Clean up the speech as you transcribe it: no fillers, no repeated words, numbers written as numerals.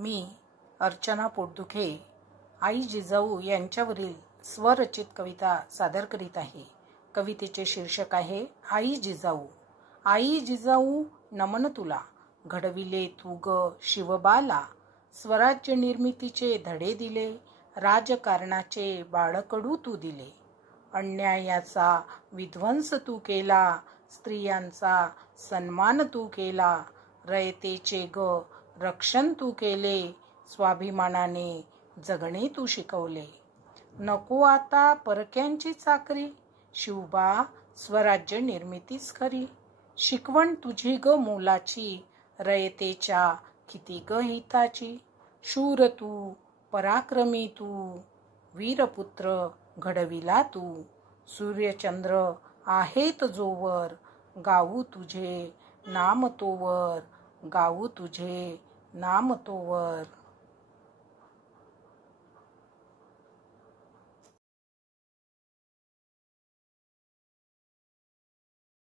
मी अर्चना पोटदुखे आई जिजाऊ यांच्यावरील स्वरचित कविता सादर करीत आहे। कवितेचे शीर्षक आहे आई जिजाऊ। आई जिजाऊ नमन तुला, घडविले तू ग शिवबाला। स्वराज्य निर्मितीचे धडे दिले, राजकारणाचे बाळकडू तू दिले। अन्यायाचा विध्वंस तू केला, स्त्रियांचा सन्मान तू केला। रयतेचे ग रक्षण तू केले, स्वाभिमानाने जगणे तू शिकवले। नको आता परक्यांची चाकरी, शिवबा स्वराज्य निर्मितीच खरी। शिकवण तुझी ग मोलाची, रयतेच्या किती ग हिताची। शूर तू पराक्रमी तू, वीरपुत्र घडविला तू। सूर्यचंद्र आहेत जोवर, गाऊ तुझे नाम तोवर, गाऊ तुझे नाम तोवर।